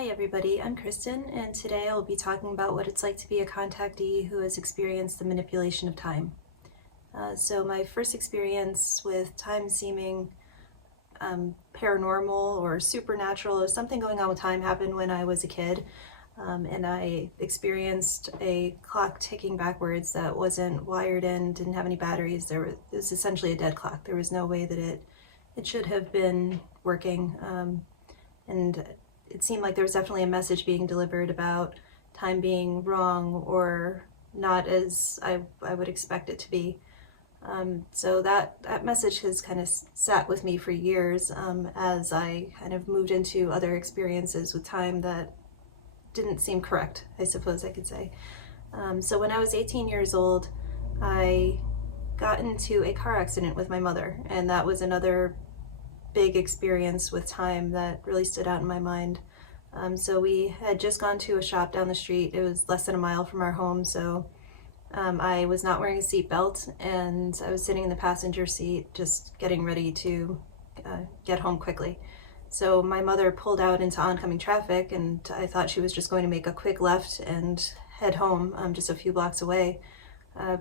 Hi everybody, I'm Kristen, and today I'll be talking about what it's like to be a contactee who has experienced the manipulation of time. So my first experience with time seeming paranormal or supernatural or something going on with time happened when I was a kid, and I experienced a clock ticking backwards that wasn't wired in, didn't have any batteries. It was essentially a dead clock. There was no way that it should have been working, and it seemed like there was definitely a message being delivered about time being wrong or not as I would expect it to be. So that message has kind of sat with me for years, as I kind of moved into other experiences with time that didn't seem correct, I suppose I could say. So when I was 18 years old, I got into a car accident with my mother, and that was another big experience with time that really stood out in my mind. So we had just gone to a shop down the street. It was less than a mile from our home, so I was not wearing a seatbelt, and I was sitting in the passenger seat just getting ready to get home quickly. So my mother pulled out into oncoming traffic, and I thought she was just going to make a quick left and head home, just a few blocks away,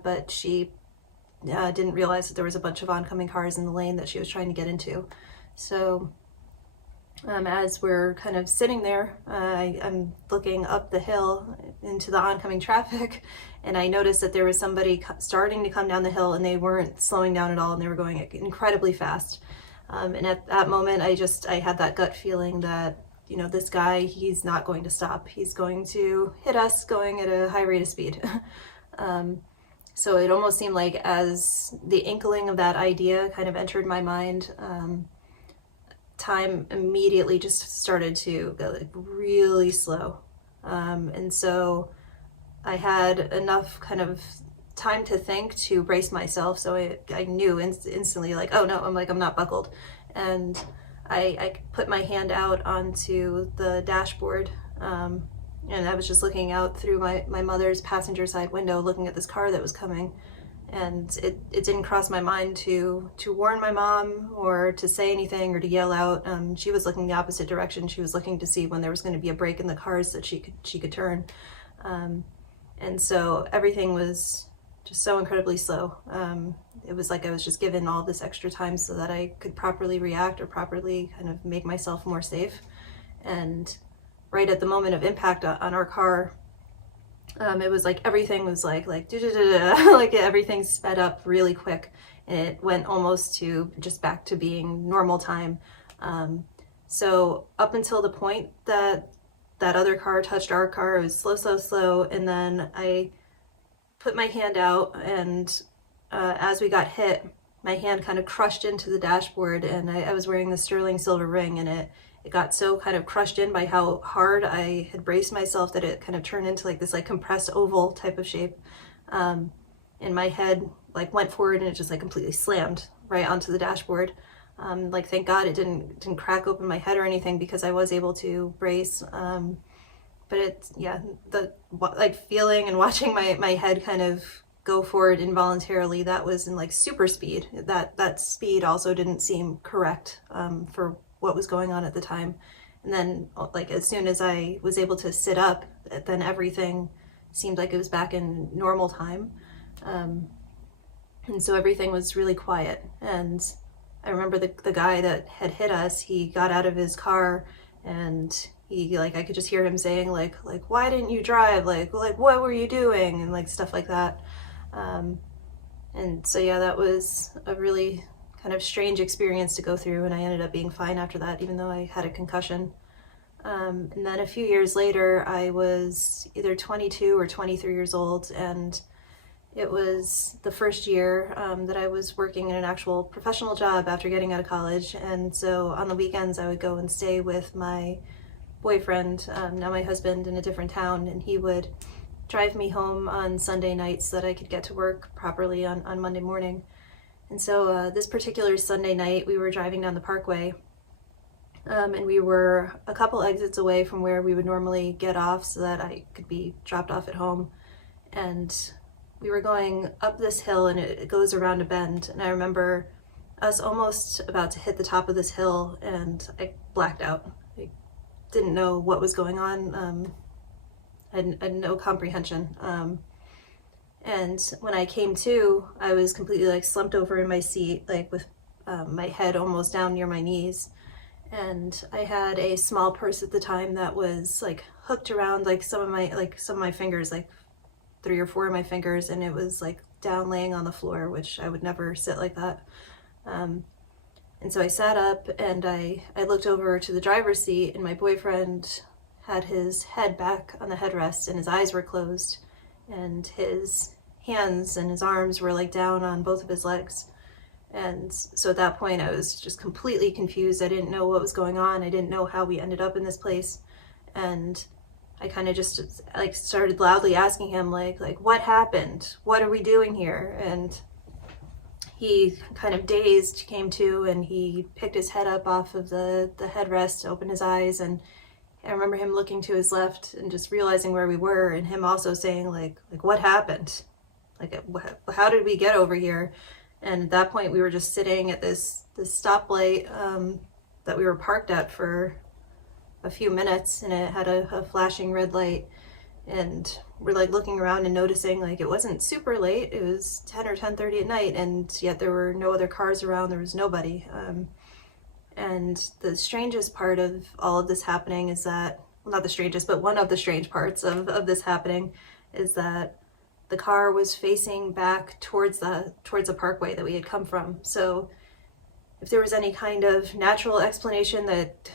but she didn't realize that there was a bunch of oncoming cars in the lane that she was trying to get into. So as we're kind of sitting there, I'm looking up the hill into the oncoming traffic, and I noticed that there was somebody starting to come down the hill, and they weren't slowing down at all, and they were going incredibly fast. And at that moment, I had that gut feeling that, you know, this guy, he's not going to stop. He's going to hit us going at a high rate of speed. So it almost seemed like as the inkling of that idea kind of entered my mind, time immediately just started to go like really slow. And so I had enough kind of time to think to brace myself. So I knew instantly, like, oh no, I'm not buckled. And I put my hand out onto the dashboard, and I was just looking out through my mother's passenger side window, looking at this car that was coming. And it didn't cross my mind to warn my mom or to say anything or to yell out. She was looking the opposite direction. She was looking to see when there was going to be a break in the cars that she could turn. And so everything was just so incredibly slow. It was like I was just given all this extra time so that I could properly react or properly kind of make myself more safe. And right at the moment of impact on our car, it was like everything was like like everything sped up really quick, and it went almost to just back to being normal time. So up until the point that other car touched our car, it was slow, and then I put my hand out, and as we got hit, my hand kind of crushed into the dashboard, and I was wearing the sterling silver ring, and it got so kind of crushed in by how hard I had braced myself that it kind of turned into like this like compressed oval type of shape. And my head like went forward, and it just like completely slammed right onto the dashboard. Like thank God it didn't crack open my head or anything, because I was able to brace. But it's, yeah, the like feeling and watching my head kind of go forward involuntarily, that was in like super speed. That speed also didn't seem correct for what was going on at the time. And then like as soon as I was able to sit up, then everything seemed like it was back in normal time. And so everything was really quiet. And I remember the guy that had hit us, he got out of his car, and he like, I could just hear him saying like why didn't you drive, like what were you doing, and like stuff like that. And so yeah, that was a really kind of strange experience to go through, and I ended up being fine after that, even though I had a concussion. And then a few years later, I was either 22 or 23 years old, and it was the first year that I was working in an actual professional job after getting out of college. And so on the weekends, I would go and stay with my boyfriend, now my husband, in a different town, and he would drive me home on Sunday nights so that I could get to work properly on Monday morning. And so this particular Sunday night, we were driving down the Parkway, and we were a couple exits away from where we would normally get off so that I could be dropped off at home. And we were going up this hill, and it goes around a bend. And I remember us almost about to hit the top of this hill, and I blacked out. I didn't know what was going on. I had no comprehension. And when I came to, I was completely like slumped over in my seat, like with my head almost down near my knees. And I had a small purse at the time that was like hooked around like some of my fingers, like 3 or 4 of my fingers, and it was like down laying on the floor, which I would never sit like that. And so I sat up and I looked over to the driver's seat, and my boyfriend had his head back on the headrest and his eyes were closed, and his hands and his arms were like down on both of his legs. And so at that point I was just completely confused. I didn't know what was going on. I didn't know how we ended up in this place. And I kind of just like started loudly asking him like what happened? What are we doing here? And he kind of dazed came to, and he picked his head up off of the headrest, opened his eyes, and I remember him looking to his left and just realizing where we were, and him also saying like what happened? Like how did we get over here? And at that point we were just sitting at this stoplight that we were parked at for a few minutes, and it had a flashing red light, and we're like looking around and noticing like it wasn't super late. It was 10 or 10:30 at night, and yet there were no other cars around. There was nobody. And the strangest part of all of this happening is that, well, not the strangest, but one of the strange parts of this happening is that the car was facing back towards the parkway that we had come from. So if there was any kind of natural explanation that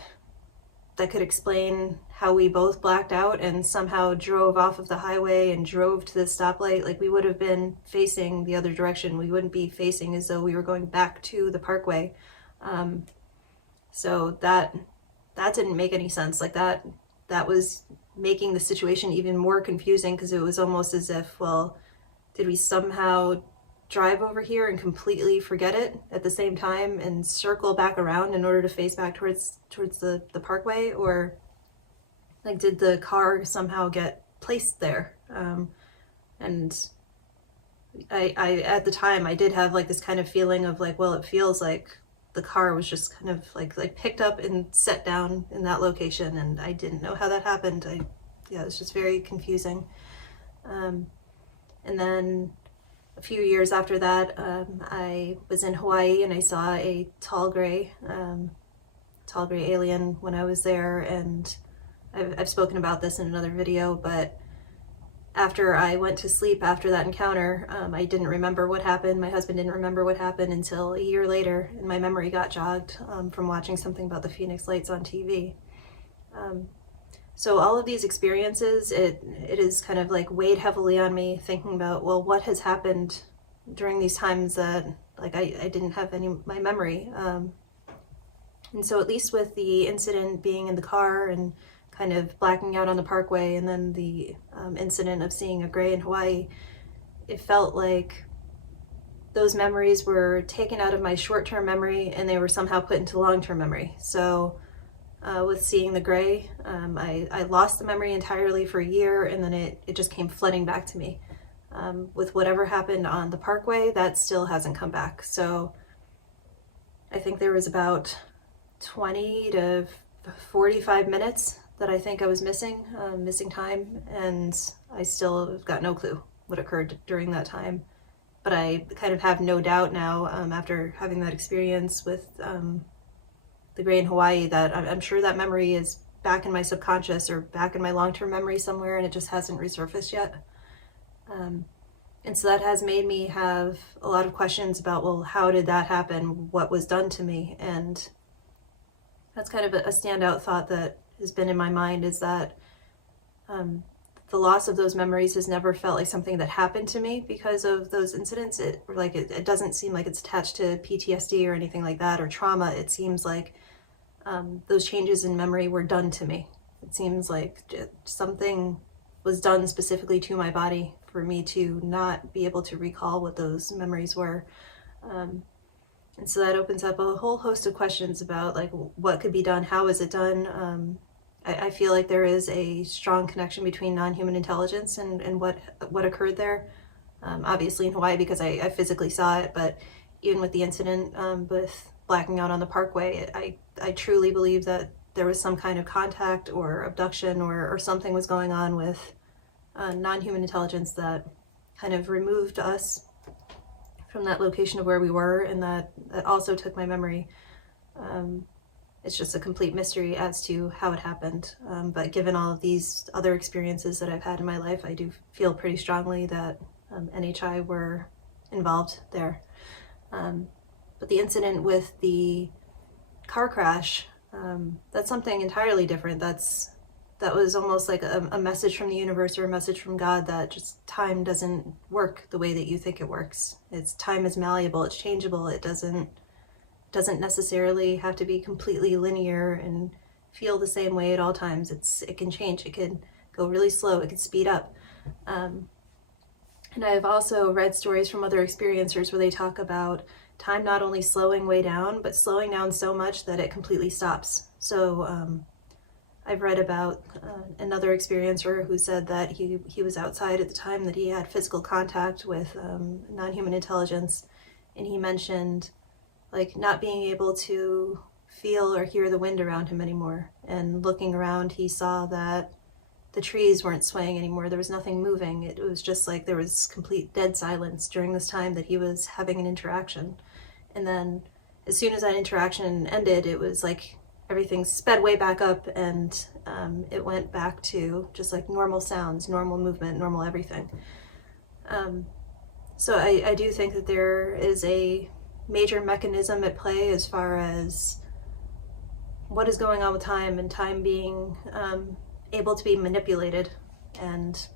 could explain how we both blacked out and somehow drove off of the highway and drove to the stoplight, like we would have been facing the other direction. We wouldn't be facing as though we were going back to the parkway. So that didn't make any sense. Like that was making the situation even more confusing, because it was almost as if, well, did we somehow drive over here and completely forget it at the same time and circle back around in order to face back towards the parkway? Or like did the car somehow get placed there? And I at the time I did have like this kind of feeling of like, well, it feels like the car was just kind of like picked up and set down in that location, and I didn't know how that happened. Yeah, it was just very confusing. And then a few years after that, I was in Hawaii and I saw a tall gray alien when I was there, and I've spoken about this in another video, but after I went to sleep after that encounter, I didn't remember what happened. My husband didn't remember what happened until a year later, and my memory got jogged from watching something about the Phoenix Lights on TV. So all of these experiences, it is kind of like weighed heavily on me, thinking about, well, what has happened during these times that like I didn't have my memory. And so at least with the incident being in the car and kind of blacking out on the parkway, and then the incident of seeing a gray in Hawaii, it felt like those memories were taken out of my short-term memory and they were somehow put into long-term memory. So with seeing the gray, I lost the memory entirely for a year, and then it just came flooding back to me. With whatever happened on the parkway, that still hasn't come back. So I think there was about 20 to 45 minutes that I think I was missing time, and I still have got no clue what occurred during that time. But I kind of have no doubt now, after having that experience with the gray in Hawaii, that I'm sure that memory is back in my subconscious or back in my long-term memory somewhere, and it just hasn't resurfaced yet. And so that has made me have a lot of questions about, well, how did that happen? What was done to me? And that's kind of a standout thought that has been in my mind, is that the loss of those memories has never felt like something that happened to me because of those incidents. It doesn't seem like it's attached to PTSD or anything like that, or trauma. It seems like those changes in memory were done to me. It seems like something was done specifically to my body for me to not be able to recall what those memories were. And so that opens up a whole host of questions about like what could be done, how is it done. I feel like there is a strong connection between non-human intelligence and what occurred there. Obviously in Hawaii, because I physically saw it, but even with the incident with blacking out on the parkway, I truly believe that there was some kind of contact or abduction or something was going on with non-human intelligence that kind of removed us from that location of where we were, and that also took my memory. It's just a complete mystery as to how it happened. But given all of these other experiences that I've had in my life, I do feel pretty strongly that NHI were involved there. But the incident with the car crash, that's something entirely different. That was almost like a message from the universe or a message from God that just time doesn't work the way that you think it works. Time is malleable, it's changeable, it doesn't necessarily have to be completely linear and feel the same way at all times. It can change, it can go really slow, it can speed up. And I've also read stories from other experiencers where they talk about time not only slowing way down, but slowing down so much that it completely stops. So I've read about another experiencer who said that he was outside at the time that he had physical contact with non-human intelligence, and he mentioned like not being able to feel or hear the wind around him anymore. And looking around, he saw that the trees weren't swaying anymore. There was nothing moving. It was just like there was complete dead silence during this time that he was having an interaction. And then as soon as that interaction ended, it was like everything sped way back up, and it went back to just like normal sounds, normal movement, normal everything. So I do think that there is a major mechanism at play as far as what is going on with time, and time being able to be manipulated. And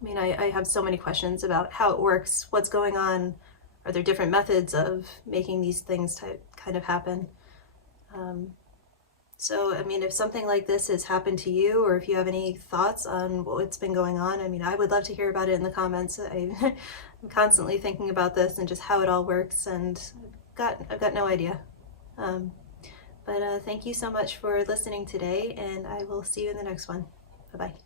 I mean, I have so many questions about how it works, what's going on, are there different methods of making these things kind of happen? So, I mean, if something like this has happened to you, or if you have any thoughts on what's been going on, I mean, I would love to hear about it in the comments. I'm constantly thinking about this and just how it all works, and I've got no idea. But thank you so much for listening today, and I will see you in the next one. Bye-bye.